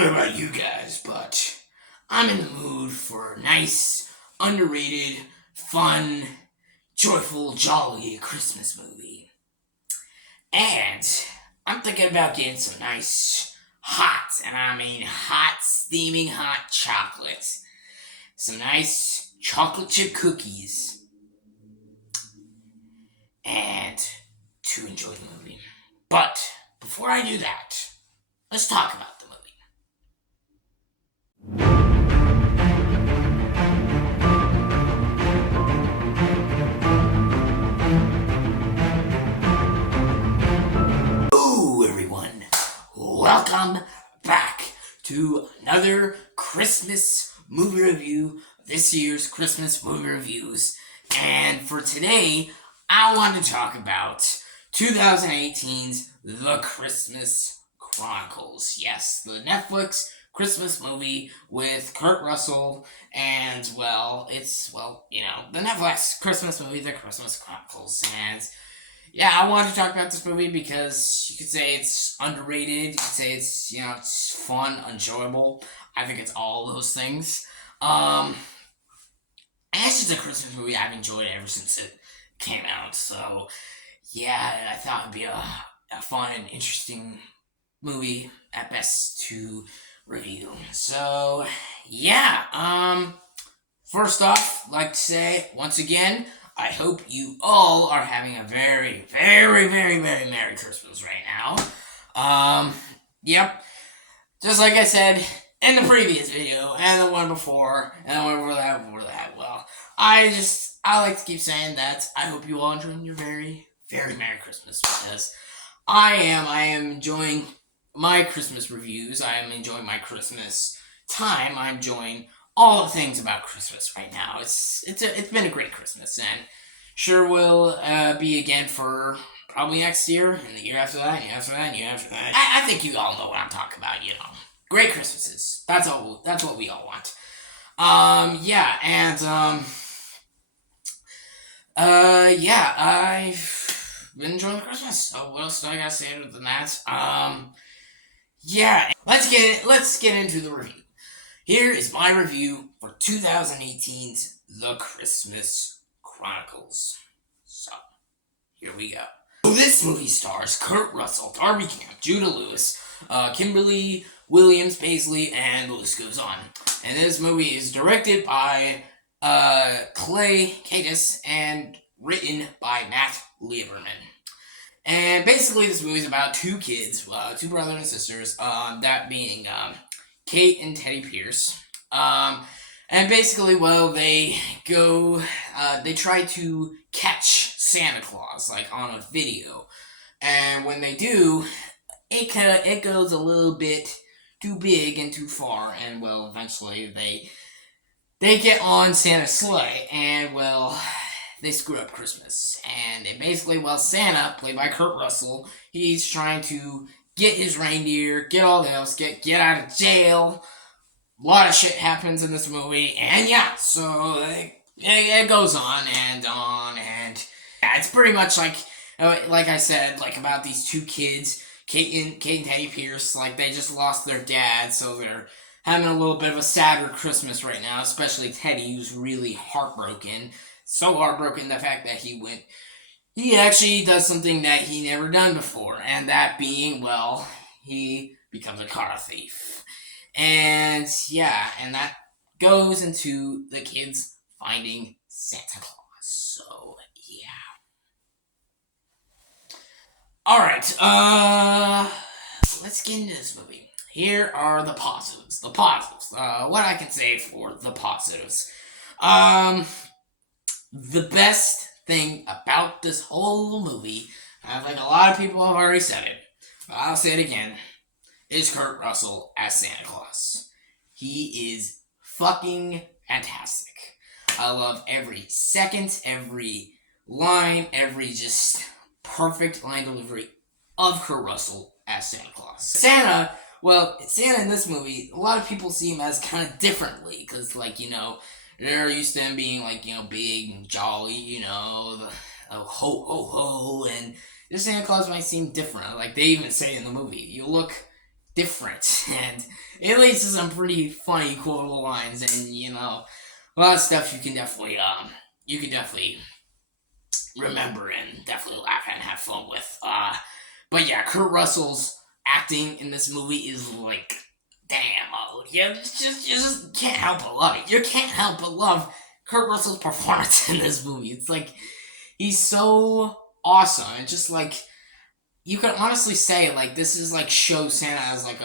don't know about you guys, but I'm in the mood for a nice, underrated, fun, joyful, jolly Christmas movie. And I'm thinking about getting some nice, hot, and I mean hot, steaming hot chocolate. Some nice chocolate chip cookies. And to enjoy the movie. But before I do that, let's talk about the movie. Ooh, everyone. Welcome back to another Christmas movie review, this year's Christmas movie reviews. And for today, I want to talk about 2018's The Christmas Chronicles. Yes, the Netflix Christmas movie with Kurt Russell and, the Netflix Christmas movie, The Christmas Chronicles. And yeah, I wanted to talk about this movie because you could say it's underrated, you could say it's, it's fun, enjoyable. I think it's all those things. And it's just a Christmas movie I've enjoyed ever since it came out. So yeah, I thought it'd be a fun and interesting movie at best to review. So yeah, first off, I'd like to say once again, I hope you all are having a very, very, very, very Merry Christmas right now. Yep, just like I said in the previous video, and the one before, and the one before that, well, I like to keep saying that I hope you all enjoying your very, very Merry Christmas, because I am enjoying my Christmas reviews, I am enjoying my Christmas time, I'm enjoying all the things about Christmas right now. It's been a great Christmas, and sure will be again for probably next year, and the year after that, and the year after that, and the year after that. I think you all know what I'm talking about, Great Christmases. That's what we all want. Yeah, and yeah, I've been enjoying Christmas. So what else do I gotta say other than that? Yeah, let's get into the review. Here is my review for 2018's The Christmas Chronicles. So, here we go. So this movie stars Kurt Russell, Darby Camp, Judah Lewis, Kimberly Williams Paisley, and the list goes on. And this movie is directed by Clay Cadis and written by Matt Lieberman. And basically this movie is about two kids, two brothers and sisters, that being Kate and Teddy Pierce. And basically, they try to catch Santa Claus, on a video. And when they do, it goes a little bit too big and too far, and, eventually they get on Santa's sleigh, and, they screw up Christmas. And basically, Santa, played by Kurt Russell, he's trying to get his reindeer, get all else, get out of jail. A lot of shit happens in this movie, and yeah, so it goes on, and yeah, it's pretty much like I said, about these two kids, Kate and Teddy Pierce, they just lost their dad, so they're having a little bit of a sadder Christmas right now, especially Teddy, who's really heartbroken. So heartbroken, the fact that he actually does something that he never done before, and that being, he becomes a car thief. And yeah, and that goes into the kids finding Santa Claus. So yeah. Alright, let's get into this movie. Here are the positives. What I can say for the positives. The best thing about this whole movie, I think a lot of people have already said it, but I'll say it again, is Kurt Russell as Santa Claus. He is fucking fantastic. I love every second, every line, every just perfect line delivery of Kurt Russell as Santa Claus. Santa in this movie, a lot of people see him as kind of differently, because, they're used to him being, big and jolly, ho, ho, ho, and this Santa Claus might seem different. They even say in the movie, you look different, and it leads to some pretty funny quotable lines, and a lot of stuff you can definitely remember and definitely laugh at and have fun with. But yeah, Kurt Russell's acting in this movie is like, damn, you just can't help but love it. You can't help but love Kurt Russell's performance in this movie. It's like, he's so awesome. It's just like, you can honestly say, like, this is like show Santa as like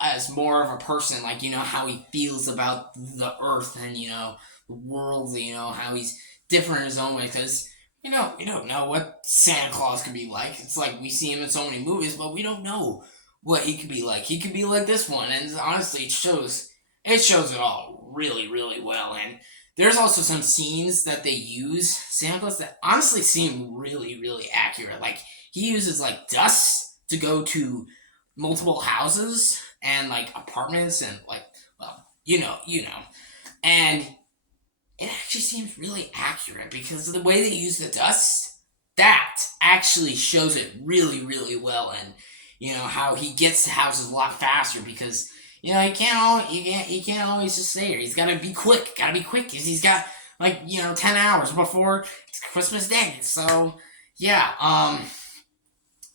as more of a person, like, how he feels about the earth and, the world, how he's different in his own way, because, we don't know what Santa Claus could be like. It's like, we see him in so many movies, but we don't know what he could be like. He could be like this one, and honestly, it shows it all really, really well, and there's also some scenes that they use Santa Claus that honestly seem really, really accurate. Like, he uses, like, dust to go to multiple houses and, like, apartments and, like, well, and it actually seems really accurate because of the way they use the dust. That actually shows it really, really well, and how he gets to houses a lot faster because he can't always just stay there. He's gotta be quick, because he's got 10 hours before it's Christmas Day. So yeah,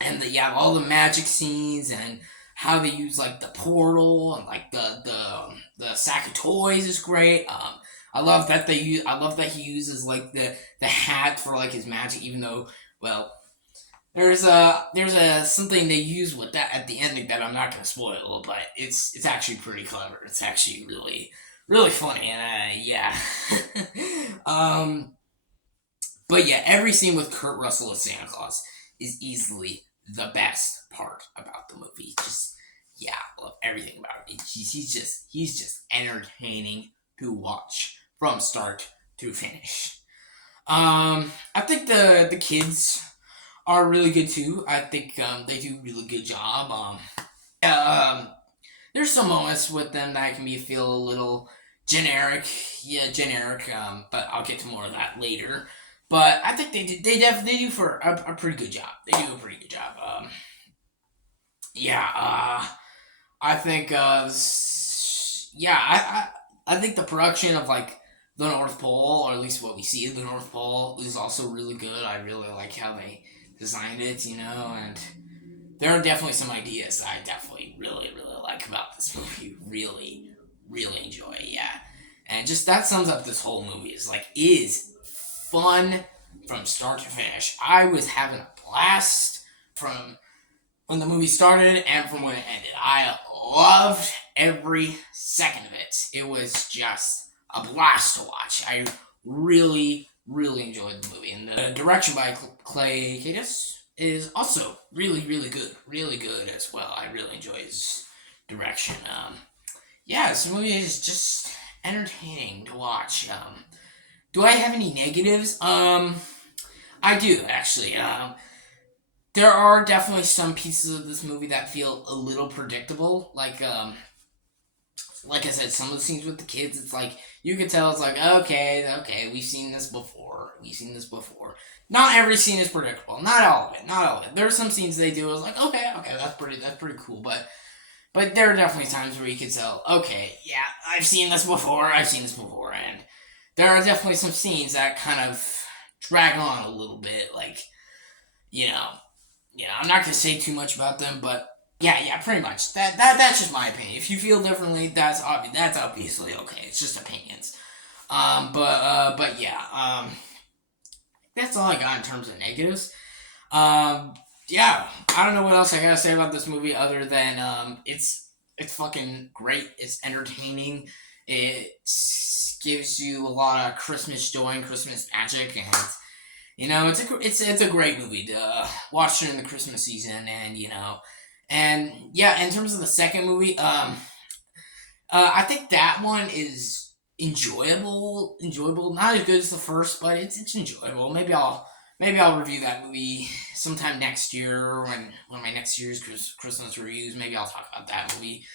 and all the magic scenes and how they use like the portal and like the sack of toys is great. I love that he uses like the hat for like his magic, even though, well, there's a something they use with that at the ending that I'm not gonna spoil, but it's actually pretty clever. It's actually really, really funny, and yeah. But yeah, every scene with Kurt Russell as Santa Claus is easily the best part about the movie. Just, yeah, I love everything about it. He's just entertaining to watch from start to finish. I think the kids are really good too. I think they do a really good job. There's some moments with them that can feel a little generic. Yeah, generic. But I'll get to more of that later. But I think they do for a pretty good job. They do a pretty good job. I think I think the production of like the North Pole, or at least what we see of the North Pole, is also really good. I really like how they designed it, and there are definitely some ideas I definitely really, really like about this movie. Really, really enjoy, yeah. And just that sums up this whole movie. Is fun from start to finish. I was having a blast from when the movie started and from when it ended. I loved every second of it. It was just a blast to watch. I really, really enjoyed the movie. And the direction by Clay Cadis is also really, really good. Really good as well. I really enjoy his direction. This movie is just entertaining to watch. Do I have any negatives? I do, actually. There are definitely some pieces of this movie that feel a little predictable. Like I said, some of the scenes with the kids, it's like, you can tell it's like, okay, we've seen this before. Not every scene is predictable. Not all of it. There are some scenes they do, I was like, okay, that's pretty cool. But there are definitely times where you can tell, okay, yeah, I've seen this before, and there are definitely some scenes that kind of drag on a little bit, like, I'm not gonna say too much about them, but yeah, pretty much. That's just my opinion. If you feel differently, that's obviously okay. It's just opinions. But yeah, that's all I got in terms of negatives. Yeah, I don't know what else I gotta say about this movie other than it's fucking great. It's entertaining. It gives you a lot of Christmas joy and Christmas magic, and it's a great movie to watch during the Christmas season, and yeah, in terms of the second movie, I think that one is enjoyable. Not as good as the first, but it's enjoyable. Maybe I'll review that movie sometime next year when my next year's Christmas reviews. Maybe I'll talk about that movie.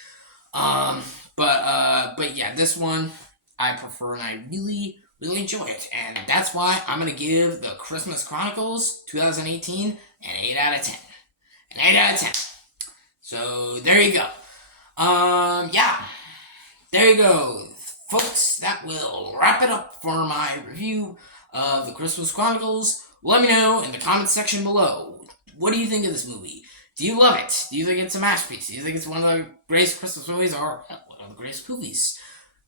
But yeah, this one I prefer, and I really, really enjoy it, and that's why I'm gonna give the Christmas Chronicles 2018 an 8 out of 10. An 8 out of 10. So there you go. Yeah, there you go, folks. That will wrap it up for my review of the Christmas Chronicles. Let me know in the comments section below. What do you think of this movie? Do you love it? Do you think it's a masterpiece? Do you think it's one of the greatest Christmas movies, or one of the greatest movies?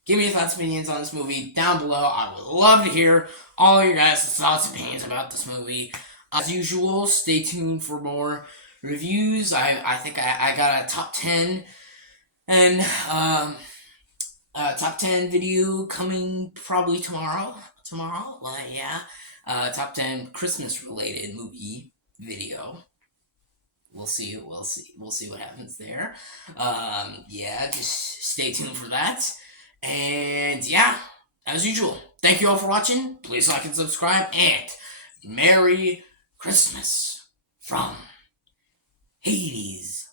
Give me your thoughts and opinions on this movie down below. I would love to hear all your guys' thoughts and opinions about this movie. As usual, stay tuned for more reviews. I think I got a top 10 and top 10 video coming probably tomorrow. Well, yeah. Top 10 Christmas related movie video. We'll see what happens there. Yeah, just stay tuned for that. And yeah, as usual, thank you all for watching. Please like and subscribe, and Merry Christmas from Hades.